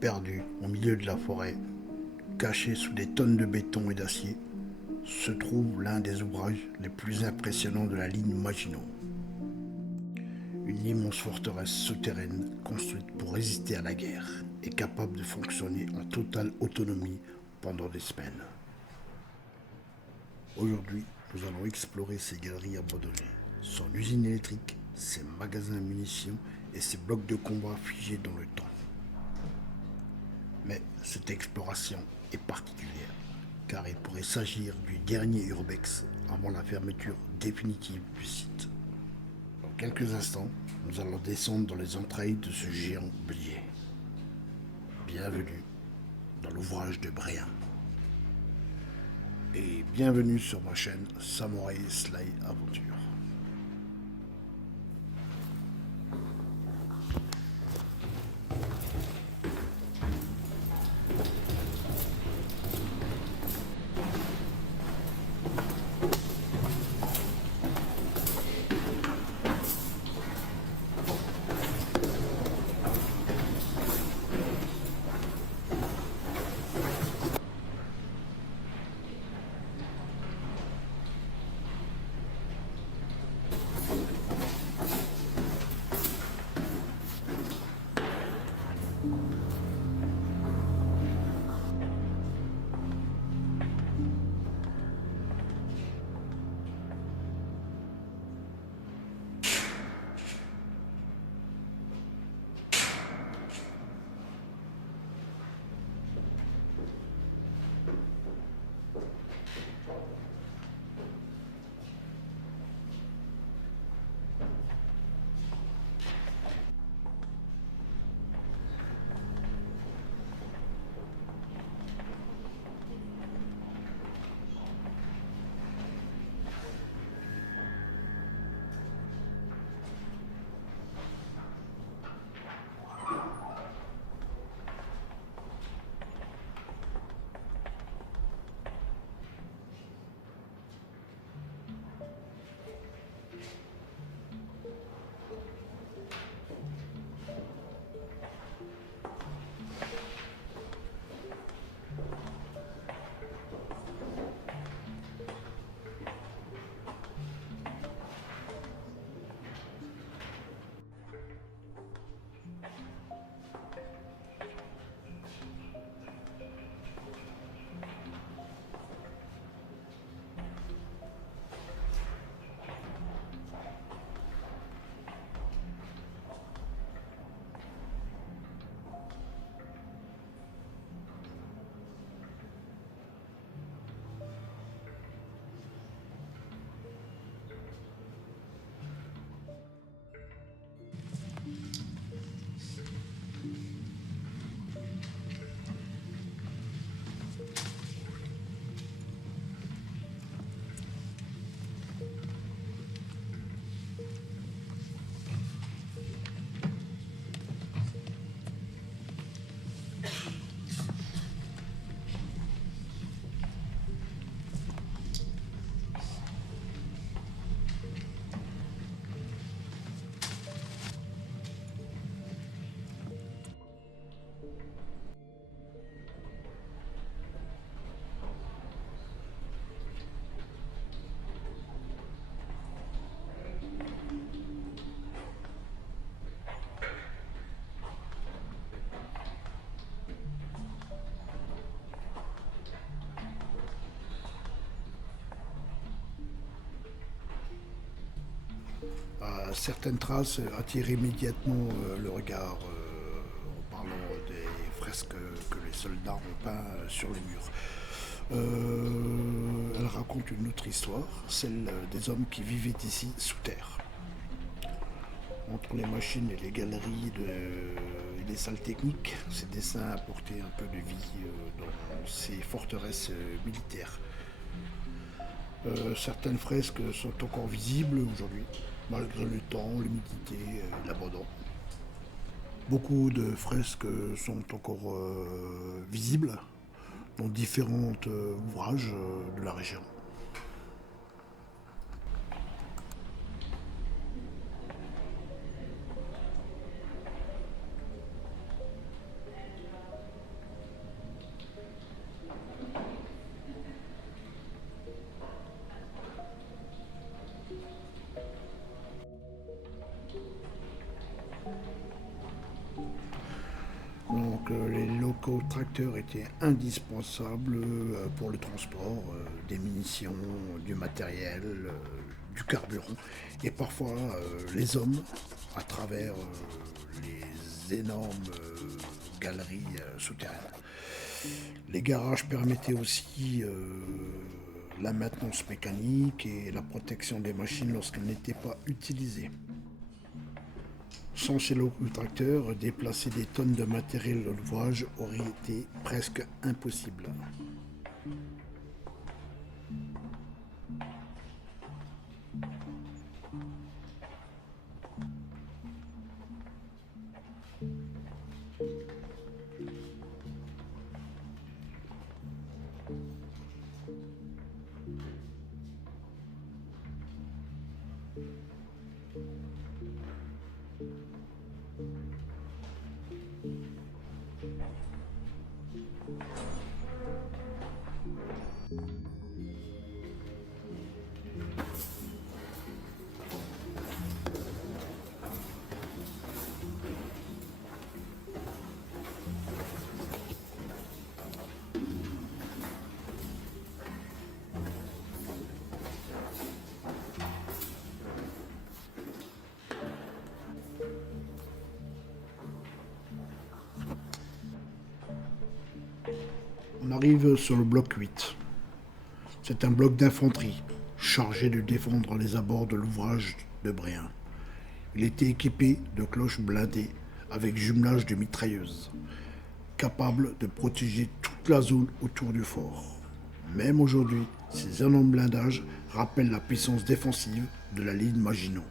Perdu au milieu de la forêt, caché sous des tonnes de béton et d'acier, se trouve l'un des ouvrages les plus impressionnants de la ligne Maginot. Une immense forteresse souterraine construite pour résister à la guerre et capable de fonctionner en totale autonomie pendant des semaines. Aujourd'hui, nous allons explorer ces galeries abandonnées, son usine électrique, ses magasins de munitions et ses blocs de combat figés dans le temps. Mais cette exploration est particulière, car il pourrait s'agir du dernier urbex avant la fermeture définitive du site. Dans quelques instants, nous allons descendre dans les entrailles de ce géant oublié. Bienvenue dans l'ouvrage de Bréhin. Et bienvenue sur ma chaîne Samouraï Sly Aventure. Certaines traces attirent immédiatement le regard en parlant des fresques que les soldats ont peints sur les murs. Elle raconte une autre histoire, celle des hommes qui vivaient ici sous terre. Entre les machines et les galeries et les salles techniques, ces dessins apportaient un peu de vie dans ces forteresses militaires. Certaines fresques sont encore visibles aujourd'hui, malgré le temps, l'humidité et l'abandon. Beaucoup de fresques sont encore visibles dans différents ouvrages de la région. tracteurs étaient indispensables pour le transport des munitions, du matériel, du carburant et parfois les hommes à travers les énormes galeries souterraines. Les garages permettaient aussi la maintenance mécanique et la protection des machines lorsqu'elles n'étaient pas utilisées. Sans ces locotracteurs, déplacer des tonnes de matériel de l'ouvrage aurait été presque impossible. On arrive sur le bloc 8. C'est un bloc d'infanterie, chargé de défendre les abords de l'ouvrage de Bréhin. Il était équipé de cloches blindées avec jumelage de mitrailleuses, capable de protéger toute la zone autour du fort. Même aujourd'hui, ces énormes blindages rappellent la puissance défensive de la ligne Maginot.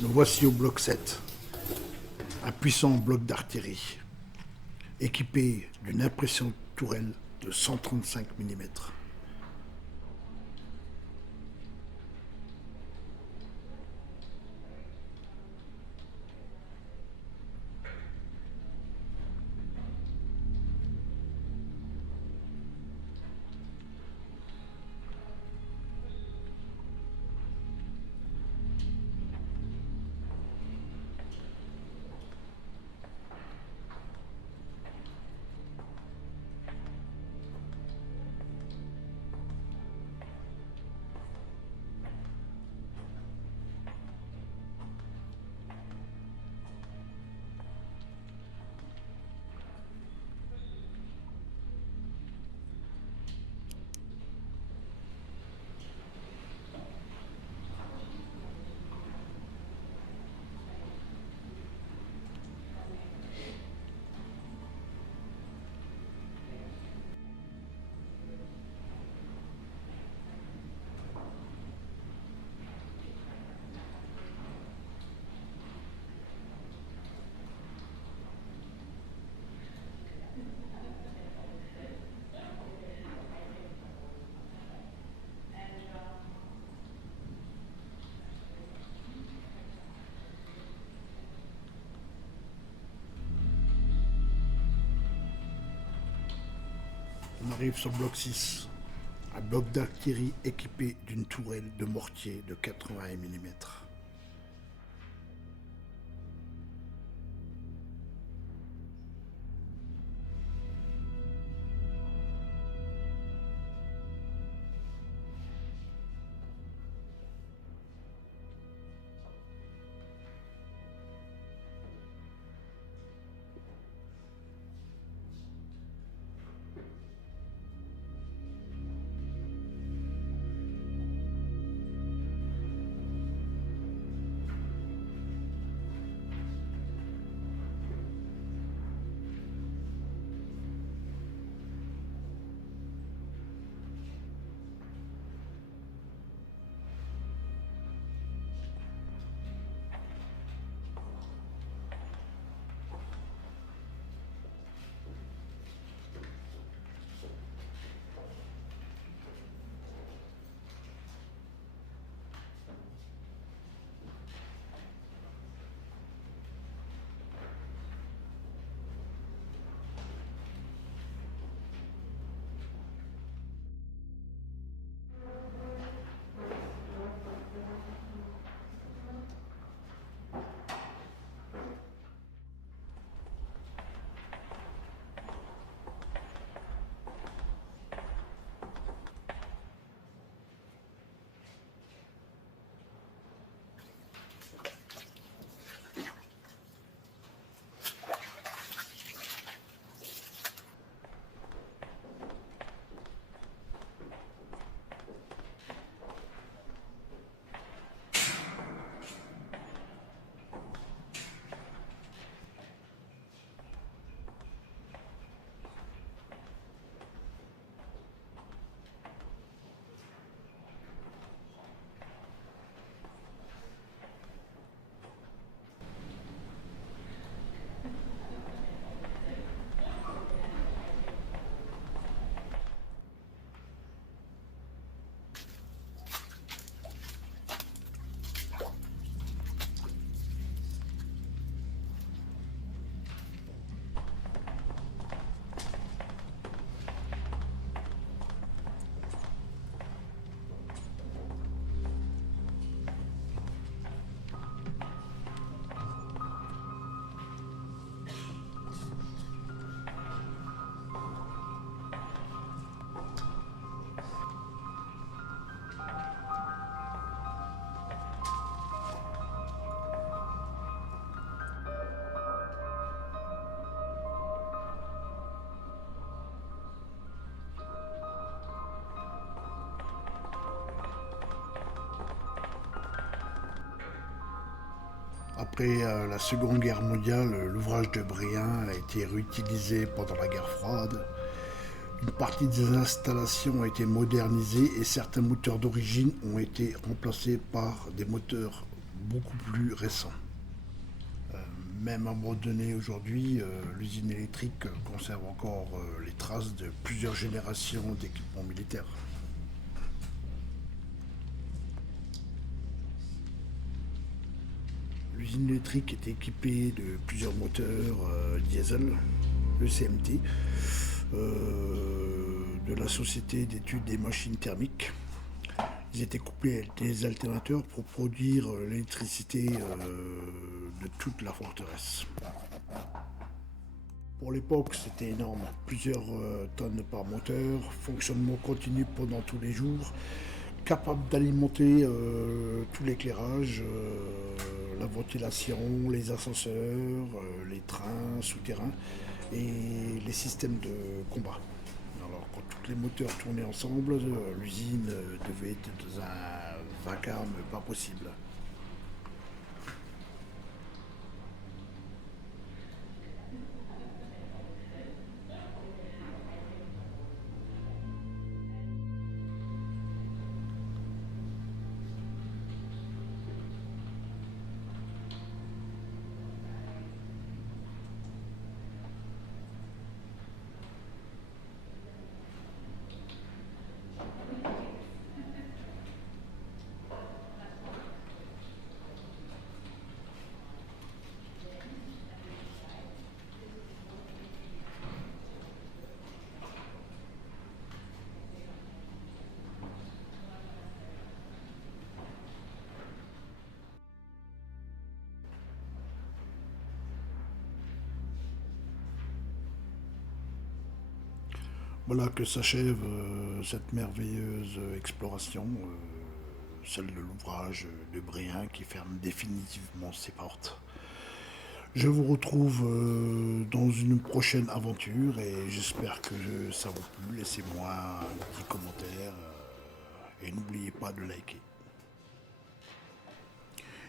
Nous voici au bloc 7, un puissant bloc d'artillerie, équipé d'une impression tourelle de 135 mm. On arrive sur le bloc 6, un bloc d'artillerie équipé d'une tourelle de mortier de 80 mm. Après la Seconde Guerre mondiale, l'ouvrage de Briand a été réutilisé pendant la guerre froide. Une partie des installations a été modernisée et certains moteurs d'origine ont été remplacés par des moteurs beaucoup plus récents. Même abandonnée aujourd'hui, l'usine électrique conserve encore les traces de plusieurs générations d'équipements militaires. L'usine électrique est équipée de plusieurs moteurs diesel, le CMT, de la Société d'études des machines thermiques. Ils étaient couplés avec des alternateurs pour produire l'électricité de toute la forteresse. Pour l'époque, c'était énorme, plusieurs tonnes par moteur, fonctionnement continu pendant tous les jours, capable d'alimenter tout l'éclairage, la ventilation, les ascenseurs, les trains souterrains et les systèmes de combat. Alors quand tous les moteurs tournaient ensemble, l'usine devait être dans un vacarme pas possible. Voilà que s'achève cette merveilleuse exploration, celle de l'ouvrage de Bréhin qui ferme définitivement ses portes. Je vous retrouve dans une prochaine aventure et j'espère que ça vous plu. Laissez-moi un petit commentaire et n'oubliez pas de liker.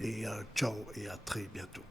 Et ciao et à très bientôt.